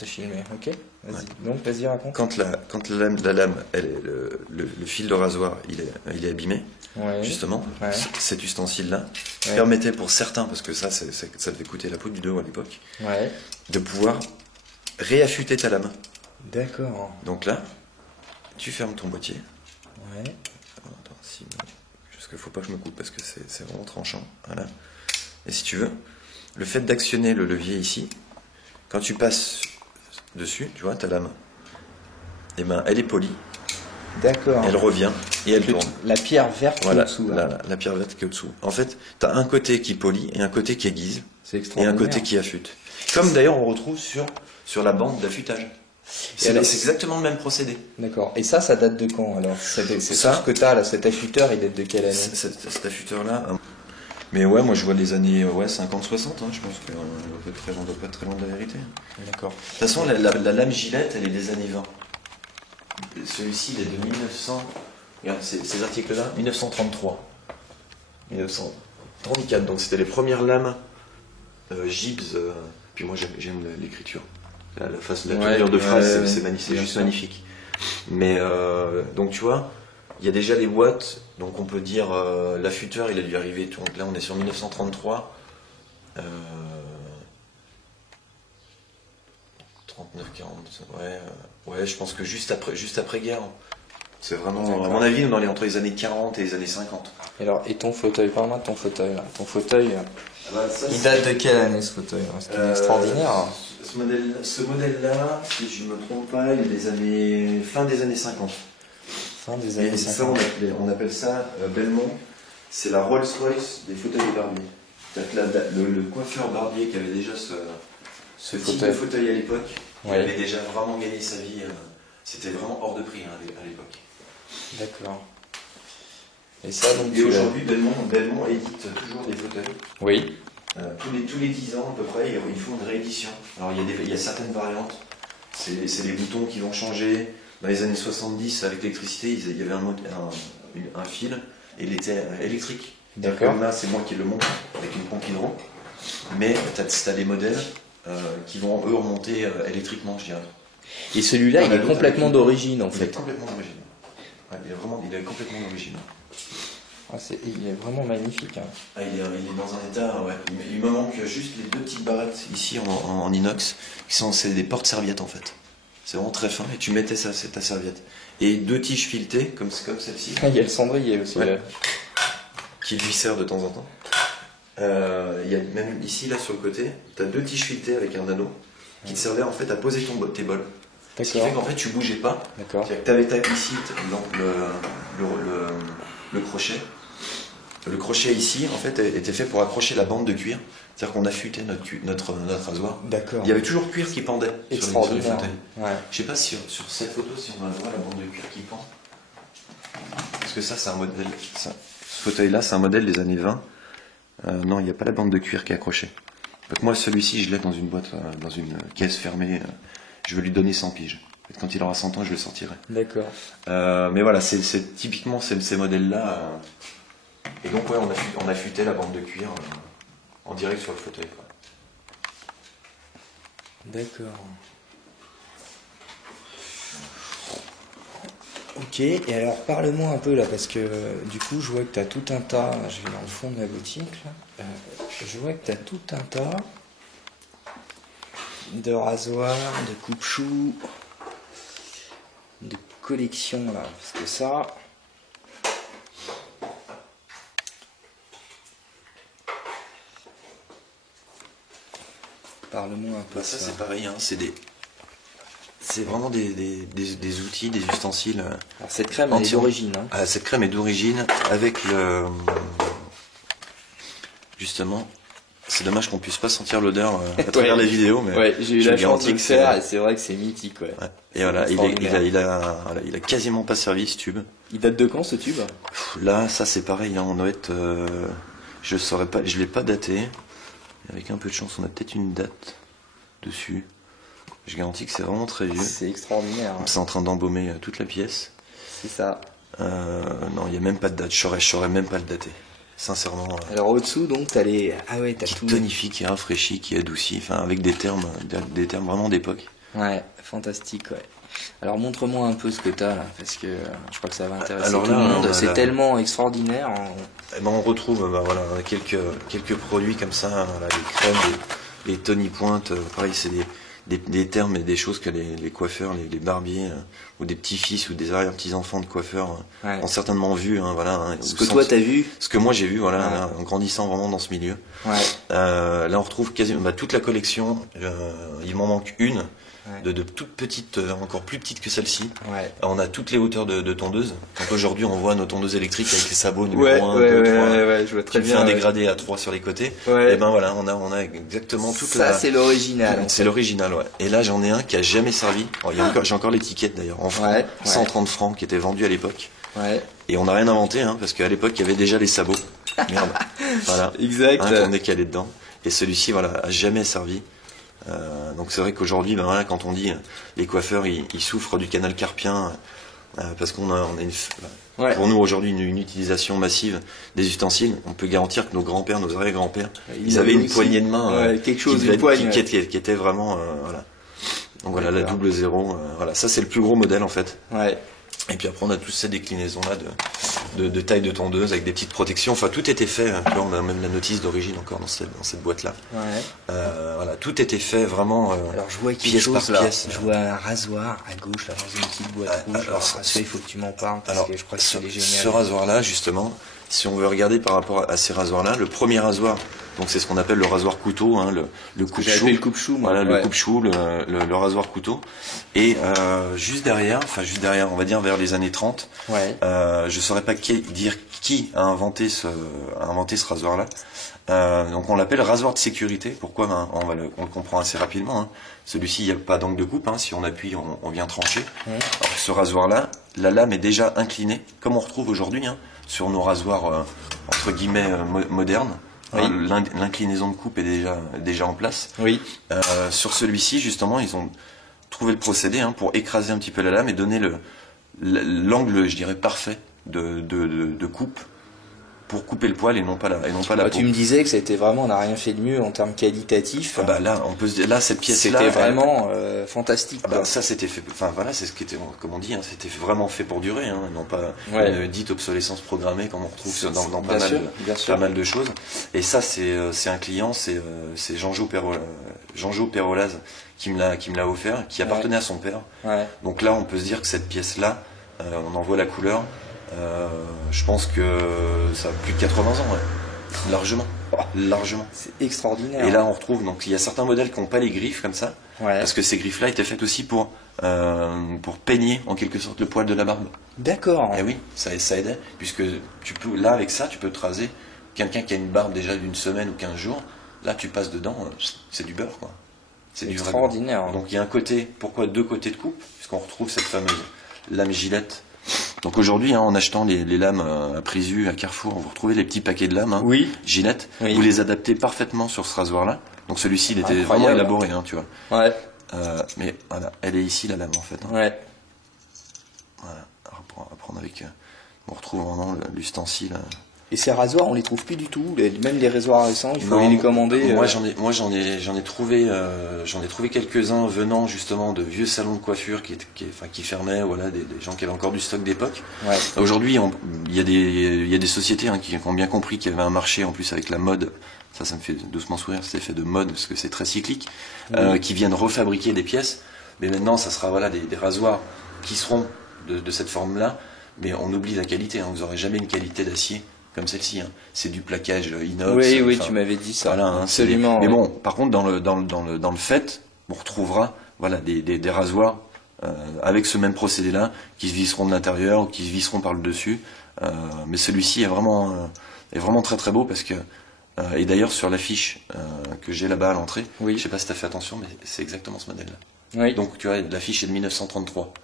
t'as filmé. Ok, vas-y. Ouais. Donc vas-y, raconte. Quand la lame le fil de rasoir, il est abîmé, ouais. Justement, ouais. Cet ustensile-là ouais. Permettait pour certains, parce que ça devait coûter la peau du dos à l'époque, ouais. De pouvoir réaffûter ta lame. D'accord. Donc là, tu fermes ton boîtier. Ouais. Attends, parce qu'il faut pas que je me coupe parce que c'est vraiment tranchant. Voilà. Et si tu veux, le fait d'actionner le levier ici, quand tu passes dessus, tu vois, ta lame, eh ben, elle est polie. D'accord. Elle revient et elle tourne. La pierre verte voilà, qui est au-dessous. La pierre verte qui est au-dessut. En fait, tu as un côté qui polie et un côté qui aiguise. C'est extraordinaire. Et un côté qui affûte. Comme d'ailleurs on retrouve sur la bande d'affûtage. C'est exactement le même procédé. D'accord. Et ça date de quand alors? C'est ça ce que tu as là, cet affûteur, il date de quelle année? Cet affûteur-là. Mais ouais, moi je vois les années 50-60, hein, je pense qu'on ne doit pas être très loin de la vérité. D'accord. De toute façon, la lame Gillette, elle est des années 20. Celui-ci, il est de 1900. Regarde, ces articles-là, 1933. 1934, donc c'était les premières lames Gibbs. Puis moi j'aime l'écriture. La tournure de phrase, c'est juste magnifique. Mais donc tu vois, il y a déjà les boîtes, donc on peut dire l'affûteur il a dû arriver, donc là on est sur 1933. 39, 40, ouais, je pense que juste après guerre. C'est vraiment, à mon avis, on est entre les années 40 et les années 50. Et ton fauteuil, parle-moi de ton fauteuil là. Ton fauteuil, il date de quelle année ce fauteuil? Parce qu'il est extraordinaire. Ce modèle-là, si je ne me trompe pas, il est fin des années 50. Fin des années 50. Ça, on appelle ça Belmont. C'est la Rolls-Royce des fauteuils de barbier. Le coiffeur barbier qui avait déjà ce type de fauteuil à l'époque, il avait déjà vraiment gagné sa vie. C'était vraiment hors de prix à l'époque. D'accord. Et ça, donc. Et aujourd'hui, Belmont édite toujours des fauteuils. Oui. Tous les 10 ans à peu près, ils font une réédition. Alors il y a certaines variantes. C'est les boutons qui vont changer. Dans les années 70, avec l'électricité, il y avait un fil et il était électrique. D'accord. Là, c'est moi qui le monte avec une pompe hydro. Mais tu as des modèles qui vont eux remonter électriquement, je dirais. Et celui-là, il est complètement d'origine en fait. Il est complètement d'origine. Ouais, il est complètement d'origine. Ah, il est vraiment magnifique. Hein. Ah, il est dans un état, ouais. Il me manque juste les deux petites barrettes ici en inox, c'est des porte-serviettes en fait. C'est vraiment très fin et tu mettais ça, c'est ta serviette. Et deux tiges filetées, comme celle-ci. Ah, il y a le cendrier aussi. Ouais. Qui lui sert de temps en temps. Il y a même ici, là sur le côté, tu as deux tiges filetées avec un anneau qui te servaient en fait à poser tes bols. Ce qui fait qu'en fait tu bougeais pas. D'accord. Tu avais ici le crochet. Le crochet ici en fait était fait pour accrocher la bande de cuir. C'est-à-dire qu'on affûtait notre rasoir. D'accord. Il y avait toujours cuir qui pendait sur les fauteuils. Ouais. Je sais pas si sur cette photo si on va voir la bande de cuir qui pend. Parce que ça c'est un modèle. Ce fauteuil-là c'est un modèle des années 20. Non, il n'y a pas la bande de cuir qui est accrochée. Donc moi celui-ci je l'ai dans une boîte, dans une caisse fermée. Je vais lui donner 100 piges. Quand il aura 100 ans, je le sortirai. D'accord. Mais voilà, c'est typiquement ces modèles-là. Et donc, ouais, on affûtait la bande de cuir en direct sur le fauteuil. Quoi. D'accord. Ok, et alors parle-moi un peu là, parce que du coup, je vois que tu as tout un tas. Je vais dans le fond de la boutique. Là. Je vois que tu as tout un tas de rasoirs, de coupe-choux, de collection là, parce que ça. Parle-moi un peu. Ça c'est pareil, hein, c'est vraiment des outils, des ustensiles. Alors cette crème elle est d'origine. Hein. Ah, cette crème est d'origine avec justement. C'est dommage qu'on puisse pas sentir l'odeur à travers les vidéos, mais ouais, j'ai eu la chance de le faire et c'est vrai que c'est mythique. Ouais. Et voilà, il a quasiment pas servi ce tube. Il date de quand ce tube? Là, ça c'est pareil, hein, on doit être, je saurais pas, je l'ai pas daté. Avec un peu de chance, on a peut-être une date dessus. Je garantis que c'est vraiment très vieux. C'est extraordinaire. Hein. C'est en train d'embaumer toute la pièce. C'est ça. Non, il n'y a même pas de date. Je saurais même pas le dater. Sincèrement. Alors au-dessous, donc, t'as les... Ah ouais, t'as qui tout... tonifie, qui rafraîchit, qui adoucit. Enfin, avec des termes vraiment d'époque. Ouais, fantastique, ouais. Alors montre-moi un peu ce que t'as là, parce que je crois que ça va intéresser Alors tout là, le monde. C'est là, tellement extraordinaire. eh ben, on retrouve voilà, quelques produits comme ça, voilà, les crèmes, les Tony Pointe, pareil, c'est des termes et des choses que les coiffeurs, les barbiers, ou des petits-fils ou des arrière-petits-enfants de coiffeurs ont certainement vu. Hein, voilà, hein, ce que toi t'as vu. Ce que moi j'ai vu, voilà, là, en grandissant vraiment dans ce milieu. Ouais. Là on retrouve quasiment toute la collection, il m'en manque une. De toutes petites, encore plus petites que celle-ci. Ouais. On a toutes les hauteurs de tondeuses. Donc aujourd'hui, on voit nos tondeuses électriques avec les sabots numéro 1, 2, 3. Je vois très bien. Fait un dégradé à 3 sur les côtés. Ouais. Et ben voilà, on a exactement toute ça, c'est l'original. C'est l'original, ouais. Et là, j'en ai un qui a jamais servi. J'ai encore l'étiquette d'ailleurs, en francs. 130 francs qui était vendu à l'époque. Ouais. Et on n'a rien inventé, hein, parce qu'à l'époque, il y avait déjà les sabots. Merde. Voilà. Exact. On est calé dedans. Et celui-ci, voilà, a jamais servi. Donc c'est vrai qu'aujourd'hui, ben voilà, quand on dit les coiffeurs ils souffrent du canal carpien parce qu'on a une, pour nous aujourd'hui une utilisation massive des ustensiles, on peut garantir que nos grands-pères, nos arrière-grands-pères, ils avaient une poignée de main quelque chose qui était vraiment voilà. Donc voilà, la double zéro, voilà, ça c'est le plus gros modèle en fait. Ouais. Et puis après on a toutes ces déclinaisons là de taille de tondeuse avec des petites protections. Enfin tout était fait. Hein. On a même la notice d'origine encore dans cette boîte là. Ouais. Voilà, tout était fait vraiment. Alors je vois quelque chose là. Je vois un rasoir à gauche là dans une petite boîte rouge. Alors ça, il faut que tu m'en parles parce que je crois que c'est génial. Ce rasoir là justement, si on veut regarder par rapport à ces rasoirs là, le premier rasoir. Donc c'est ce qu'on appelle le rasoir couteau, hein, le coupe-chou. Le coupe-chou, voilà, le coupe-chou, le rasoir couteau. Et juste derrière, on va dire vers les années 30, je saurais pas dire qui a inventé ce rasoir-là. Donc on l'appelle rasoir de sécurité. Pourquoi on le comprend assez rapidement. Hein. Celui-ci, il n'y a pas d'angle de coupe. Hein. Si on appuie, on vient trancher. Alors, ce rasoir-là, la lame est déjà inclinée, comme on retrouve aujourd'hui hein, sur nos rasoirs entre guillemets modernes. Oui. L'inclinaison de coupe est déjà en place. Oui. Sur celui-ci, justement, ils ont trouvé le procédé hein, pour écraser un petit peu la lame et donner l'angle, je dirais, parfait de coupe pour couper le poil et non pas la peau. Tu me disais que c'était vraiment, on n'a rien fait de mieux en termes qualitatifs. Là, on peut se dire, là, cette pièce-là, c'était vraiment fantastique. Ça, c'était fait. Enfin voilà, c'est ce qui était, comme on dit, hein, c'était vraiment fait pour durer, hein, non pas une dite obsolescence programmée comme on retrouve dans pas mal de choses. Et ça, c'est un client, c'est Jean-Jo Perolaz qui me l'a offert, qui appartenait à son père. Ouais. Donc là, on peut se dire que cette pièce-là, on en voit la couleur. Je pense que ça a plus de 80 ans, ouais. Largement. C'est extraordinaire. Et là, on retrouve, donc il y a certains modèles qui n'ont pas les griffes comme ça, parce que ces griffes-là étaient faites aussi pour peigner en quelque sorte le poil de la barbe. D'accord. Et oui, ça aidait, puisque là avec ça, tu peux te raser. Quelqu'un qui a une barbe déjà d'une semaine ou 15 jours, là tu passes dedans, c'est du beurre quoi. C'est extraordinaire. Donc il y a un côté, pourquoi deux côtés de coupe, puisqu'on retrouve cette fameuse lame gilette. Donc aujourd'hui, hein, en achetant les lames à Prisu, à Carrefour, vous retrouvez les petits paquets de lames, hein, Gillette, vous les adaptez parfaitement sur ce rasoir-là. Donc celui-ci, il était vraiment élaboré, hein, tu vois. Ouais. Mais voilà, elle est ici la lame en fait. Hein. Ouais. Voilà, à prendre avec. On retrouve vraiment l'ustensile. Et ces rasoirs, on les trouve plus du tout. Même les rasoirs récents, il faut les commander. Moi, j'en ai trouvé quelques-uns venant justement de vieux salons de coiffure qui fermaient, voilà, des gens qui avaient encore du stock d'époque. Ouais. Aujourd'hui, il y a des sociétés hein, qui ont bien compris qu'il y avait un marché en plus avec la mode. Ça me fait doucement sourire, cet effet de mode parce que c'est très cyclique, qui viennent refabriquer des pièces. Mais maintenant, ça sera voilà des rasoirs qui seront de cette forme-là. Mais on oublie la qualité. Hein. Vous n'aurez jamais une qualité d'acier. Comme celle-ci, hein. C'est du plaquage inox. Oui, tu m'avais dit ça. Voilà, hein, absolument. Mais bon, par contre, dans le fait, on retrouvera voilà des rasoirs avec ce même procédé-là, qui se visseront de l'intérieur ou qui se visseront par le dessus. Mais celui-ci est vraiment très très beau parce que et d'ailleurs sur l'affiche que j'ai là-bas à l'entrée, je sais pas si tu as fait attention, mais c'est exactement ce modèle-là. Oui. Donc tu vois, l'affiche est de 1933.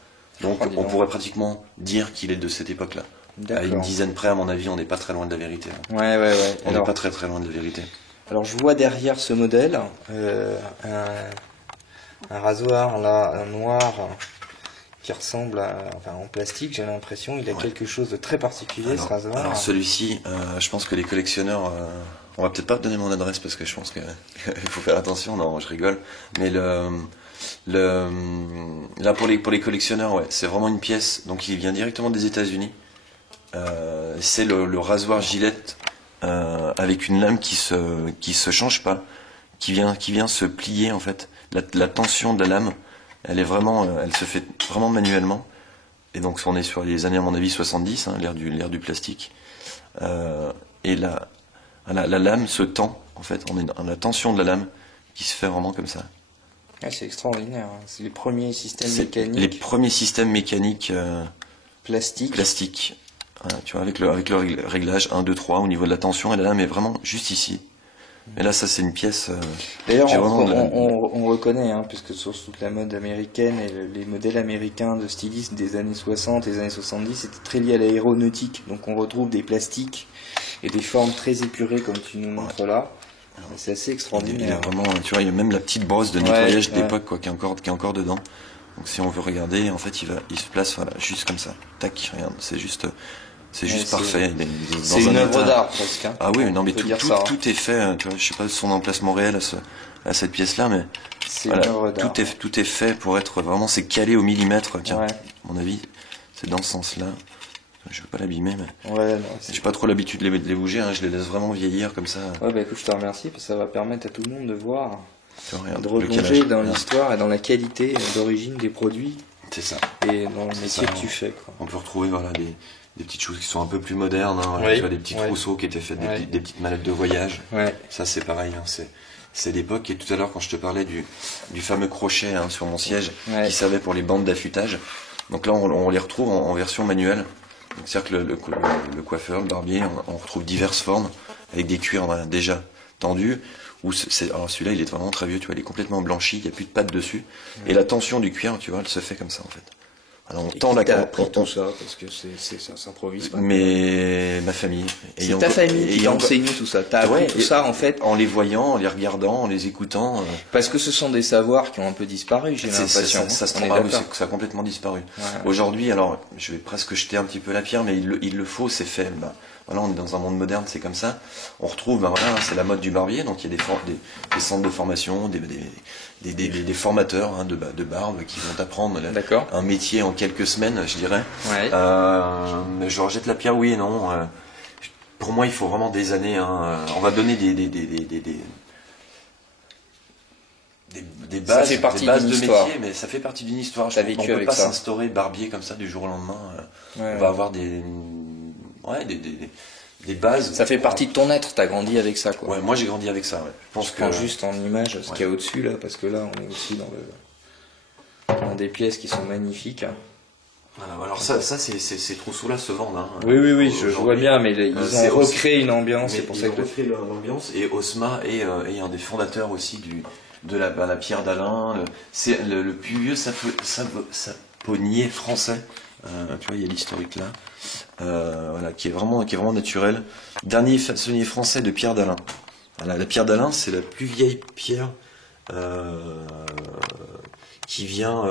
Donc on pourrait pratiquement dire qu'il est de cette époque-là. À une dizaine près, à mon avis, on n'est pas très loin de la vérité. Hein. Ouais. On n'est pas très très loin de la vérité. Alors je vois derrière ce modèle un rasoir là, un noir qui ressemble en plastique, j'ai l'impression. Il a quelque chose de très particulier, ce rasoir. Alors celui-ci, je pense que les collectionneurs... on va peut-être pas donner mon adresse parce que je pense qu'il faut faire attention, non, je rigole. Mais Là pour les collectionneurs, ouais, c'est vraiment une pièce. Donc il vient directement des États-Unis. C'est le rasoir Gillette avec une lame qui se change pas, qui vient se plier en fait. La tension de la lame, elle se fait vraiment manuellement. Et donc on est sur les années à mon avis 70, hein, l'ère du plastique. Et la lame se tend en fait. On est dans la tension de la lame qui se fait vraiment comme ça. Ah, c'est extraordinaire, hein. C'est les premiers systèmes C'est mécaniques. les premiers systèmes mécaniques Plastique. Voilà, tu vois, avec le réglage 1, 2, 3 au niveau de la tension, et la lame est vraiment juste ici. Et là, ça, c'est une pièce. D'ailleurs, j'ai on, vraiment de la- on reconnaît, hein, puisque sur toute la mode américaine et les modèles américains de stylistes des années 60 et des années 70, c'était très lié à l'aéronautique. Donc on retrouve des plastiques et des formes très épurées, comme tu nous montres là. C'est assez il y a extraordinaire. vraiment, tu vois, il y a même la petite brosse de nettoyage Ouais, d'époque, quoi, qui est encore dedans. Donc si on veut regarder, en fait, il se place, voilà, juste comme ça. Tac, regarde, c'est juste parfait. Il est C'est dans une un œuvre état- d'art presque. Hein. Ah oui, non, mais On peut dire ça, hein. tout est fait, tu vois, je sais pas son emplacement réel à cette pièce-là, mais C'est voilà, une œuvre d'art. tout est fait pour être vraiment, c'est calé au millimètre, tiens, Ouais. à mon avis, c'est dans ce sens-là. Je veux pas l'abîmer, mais Ouais, non, j'ai pas trop l'habitude de les bouger, hein, je les laisse vraiment vieillir comme ça. Ouais, bah écoute, je te remercie, parce que ça va permettre à tout le monde de voir, Tu vois, regarde, de le replonger calage. dans Regarde, l'histoire et dans la qualité d'origine des produits c'est ça. et dans le C'est métier ça. que tu fais, quoi. On peut retrouver voilà, des petites choses qui sont un peu plus modernes, hein, Oui. tu vois, des petits Ouais. trousseaux qui étaient faits, Ouais. des petites mallettes de voyage. Ouais. Ça, c'est pareil, hein, c'est l'époque. Et tout à l'heure, quand je te parlais du fameux crochet, hein, sur mon siège, Ouais. qui servait pour les bandes d'affûtage, donc là, on les retrouve en version manuelle. Donc, c'est-à-dire que le coiffeur, le barbier, on retrouve diverses formes, avec des cuirs déjà tendus. Alors celui-là, il est vraiment très vieux, tu vois, il est complètement blanchi, il n'y a plus de pattes dessus. Et la tension du cuir, tu vois, elle se fait comme ça, en fait. Alors on tend la appris tout ça, parce que ça s'improvise pas. Mais ma famille. C'est ta famille qui t'a enseigné tout ça. T'as appris tout ça, en fait, En les voyant, en les regardant, en les écoutant. parce que ce sont des savoirs qui ont un peu disparu, j'ai l'impression. Ça se On est trouve, d'accord. ça a complètement disparu. Ouais. Aujourd'hui, alors, je vais presque jeter un petit peu la pierre, mais il le faut, c'est fait. Ben, voilà, on est dans un monde moderne, c'est comme ça. On retrouve, ben voilà, c'est la mode du barbier, donc il y a des centres de formation, des formateurs, hein, de barbe qui vont apprendre D'accord. un métier en quelques semaines, je dirais. Ouais. Mais je rejette la pierre, oui et non. Pour moi, il faut vraiment des années. Hein. On va donner des Ça bases, fait partie des bases d'une de histoire. métier, mais ça fait partie d'une histoire. T'as On vécu peut avec pas ça. s'instaurer barbier comme ça du jour au lendemain. Ouais. On va avoir des bases. Ça fait partie de ton être, t'as grandi avec ça, quoi. Ouais, moi j'ai grandi avec ça. Ouais. Je pense Je prends juste en image ce Ouais. qu'il y a au-dessus, là, parce que là, on est aussi dans des pièces qui sont magnifiques. Voilà, alors ça ces trousseaux-là se vendent. Hein, Oui, je vois aujourd'hui. bien, mais ils c'est ont aussi- recréé une ambiance, Mais c'est pour ils ça ont que... refait l'ambiance, et Osma est un des fondateurs aussi de la pierre d'Alain. C'est le plus vieux saponnier français. Tu vois, il y a l'historique là. Voilà, qui est vraiment naturel. Dernier façonnier français de pierre d'Alain. Voilà, la pierre d'Alain, c'est la plus vieille pierre qui vient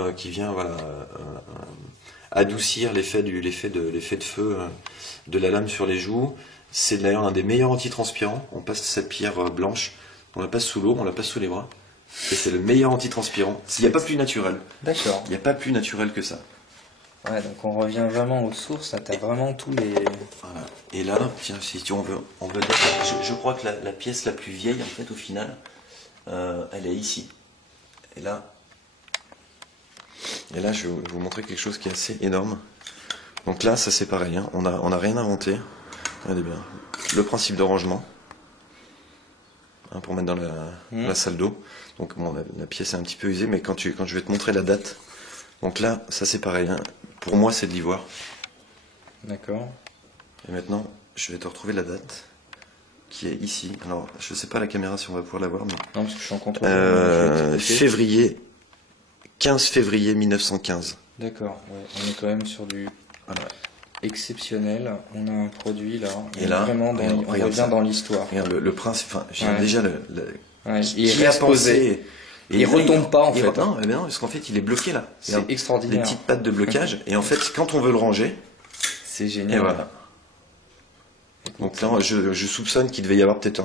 voilà, adoucir l'effet de feu de la lame sur les joues. C'est d'ailleurs un des meilleurs antitranspirants. On passe cette pierre blanche, on la passe sous l'eau, on la passe sous les bras. Et c'est le meilleur antitranspirant. Il n'y a pas plus naturel. D'accord. Il n'y a pas plus naturel que ça. Ouais, donc on revient vraiment aux sources, là, t'as vraiment tous les... Voilà. Et là, tiens, si on veut dire, je crois que la pièce la plus vieille, en fait, au final, elle est ici. Et là, je vais vous montrer quelque chose qui est assez énorme. Donc là, ça c'est pareil, hein. On a rien inventé. Regardez bien. Le principe de rangement, hein, pour mettre dans la salle d'eau. Donc bon, la pièce est un petit peu usée, mais quand je vais te montrer la date, donc là, ça c'est pareil, hein. Pour moi c'est de l'ivoire. D'accord. Et maintenant, je vais te retrouver la date, qui est ici. Alors, je sais pas la caméra si on va pouvoir la voir, mais... Non, parce que je suis en contrôle. Je vais te côté. 15 février 1915. D'accord, ouais, on est quand même sur du Voilà. exceptionnel. On a un produit là, Et on là, est vraiment on regarde revient ça. dans l'histoire. Regarde, le principe, enfin, j'ai Ouais. déjà Ouais, qui il a reste posé. pensé... Il là, retombe pas, en fait. Non, mais non, parce qu'en fait, il est bloqué là. C'est Regarde, des extraordinaire. petites pattes de blocage. Et en fait, quand on veut le ranger, C'est et génial. voilà. Donc là, je soupçonne qu'il devait y avoir peut-être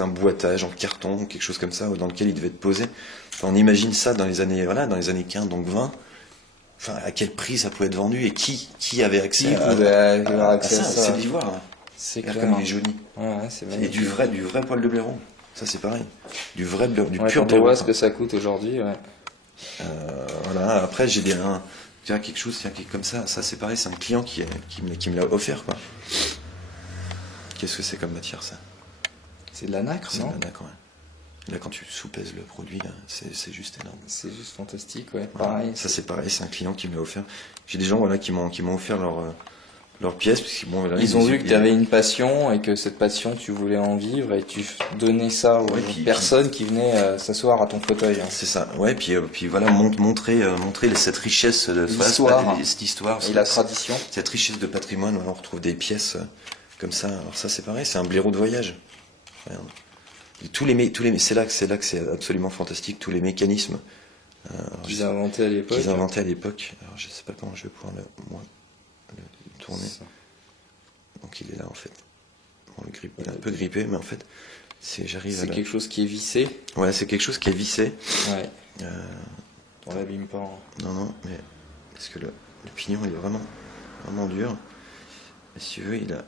un boîtage en carton, quelque chose comme ça, dans lequel il devait être posé. Enfin, on imagine ça dans les années, voilà, dans les années 15, donc 20. Enfin, à quel prix ça pouvait être vendu et qui avait accès avoir accès à ça. C'est de l'ivoire. Hein. C'est Regarde clair. comme il est jauni. Ouais, c'est Et magnifique. du vrai poil de blaireau. Ça, c'est pareil. Du Ouais, pur quand on blaireau. voit ce que ça coûte aujourd'hui, ouais. Voilà. Après, j'ai tu vois, quelque chose qui est comme ça. Ça, c'est pareil. C'est un client qui me l'a offert, quoi. Qu'est-ce que c'est comme matière, ça? C'est de la nacre, C'est de non? la nacre, ouais. Là, quand tu soupèses le produit, là, c'est juste énorme. C'est juste fantastique, ouais. Voilà. Pareil. Ça, c'est pareil. C'est un client qui me l'a offert. J'ai des gens, voilà, qui m'ont offert leur pièce. Parce que, bon, voilà, Ils ont vu que tu avais une passion et que cette passion, tu voulais en vivre et tu donnais ça aux personnes qui venaient s'asseoir à ton fauteuil. Hein. C'est ça, ouais, puis voilà, montrer cette richesse de l'histoire, cette histoire et la tradition. cette richesse de patrimoine. Voilà, on retrouve des pièces comme ça. Alors ça, c'est pareil, c'est un blaireau de voyage. Regarde. Et c'est là que c'est absolument fantastique, tous les mécanismes Qu'ils inventaient à l'époque. Alors je sais pas comment je vais pouvoir le tourner. Ça. Donc il est là en fait. Bon, il est un peu grippé, mais en fait, j'arrive à C'est quelque chose qui est vissé. Ouais, c'est quelque chose qui est vissé. Ouais. On l'abîme pas. Hein. Non, mais parce que le pignon il est vraiment dur. Mais si tu veux, il a.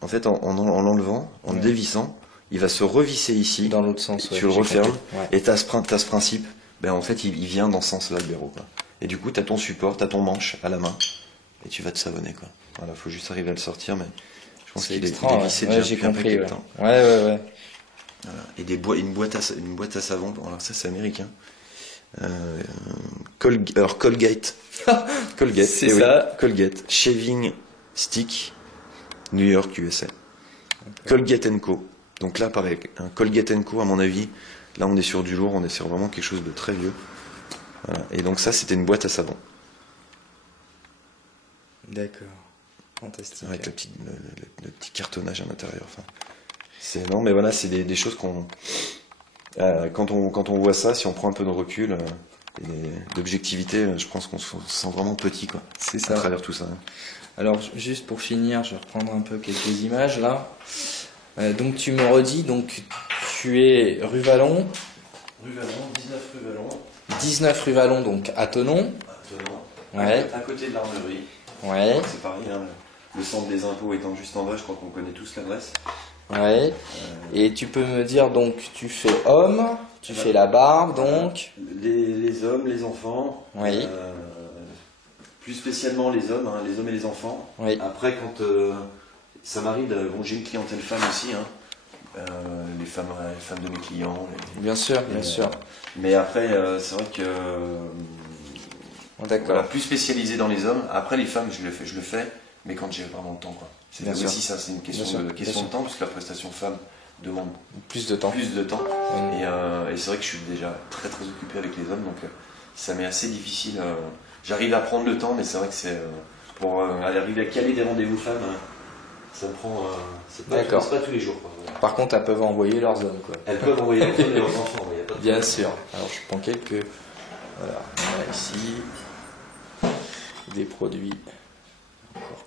En fait, en l'enlevant, en le dévissant, il va se revisser ici. Dans l'autre sens, ouais. Tu le refermes. Ouais. Et t'as ce principe. Ben en fait, il vient dans ce sens-là, le blaireau, quoi. Et du coup, t'as ton support, t'as ton manche à la main, et tu vas te savonner, quoi. Voilà, faut juste arriver à le sortir, mais je pense qu'il est vissé déjà j'ai depuis un compris. paquet de Ouais. temps. Ouais. Voilà. Et une boîte à savon. Alors ça, c'est américain. Colgate. Colgate. C'est eh ça. Oui, Colgate. Shaving Stick, New York, USA. Colgate Co. Donc là, pareil, un Colgate Co, à mon avis, là, on est sur du lourd, on est sur vraiment quelque chose de très vieux. Voilà. Et donc ça, c'était une boîte à savon. D'accord. Fantastique. Avec le petit cartonnage à l'intérieur. Enfin, c'est non, mais voilà, c'est des choses qu'on... quand on voit ça, si on prend un peu de recul et d'objectivité, je pense qu'on se sent vraiment petit, quoi. C'est ça. À travers tout ça. Alors, juste pour finir, je vais reprendre un peu quelques images là. Donc, tu me redis, donc tu es rue Vallon. Rue Vallon, 19 rue Vallon. 19 rue Vallon, donc à Thonon. Ouais. À côté de l'armerie. Ouais. C'est pareil, hein, le centre des impôts étant juste en bas, je crois qu'on connaît tous l'adresse. Ouais. Et tu peux me dire, donc, tu fais homme, tu fais la barbe, donc. Les hommes, les enfants. Oui. Plus spécialement les hommes et les enfants. Oui. Après, quand ça m'arrive, bon, j'ai une clientèle femme aussi, hein. Les femmes de mes clients. Bien sûr. Mais après, c'est vrai que D'accord. voilà, plus spécialisé dans les hommes. Après, les femmes, je le fais, mais quand j'ai vraiment le temps, quoi. C'est Bien aussi sûr. ça, c'est une question Bien de sûr. temps, parce que la prestation femme demande Plus de temps. plus de temps. Oui. Et c'est vrai que je suis déjà très très occupé avec les hommes, donc ça m'est assez difficile. J'arrive à prendre le temps, mais c'est vrai que c'est pour arriver à caler des rendez-vous femmes, ça me prend. C'est pas tous les jours, quoi. Voilà. Par contre, elles peuvent envoyer leurs hommes, quoi. Elles peuvent envoyer leurs hommes et leurs enfants, mais y a pas de Bien problème. sûr. Alors, je prends quelques. Voilà. On a ici des produits encore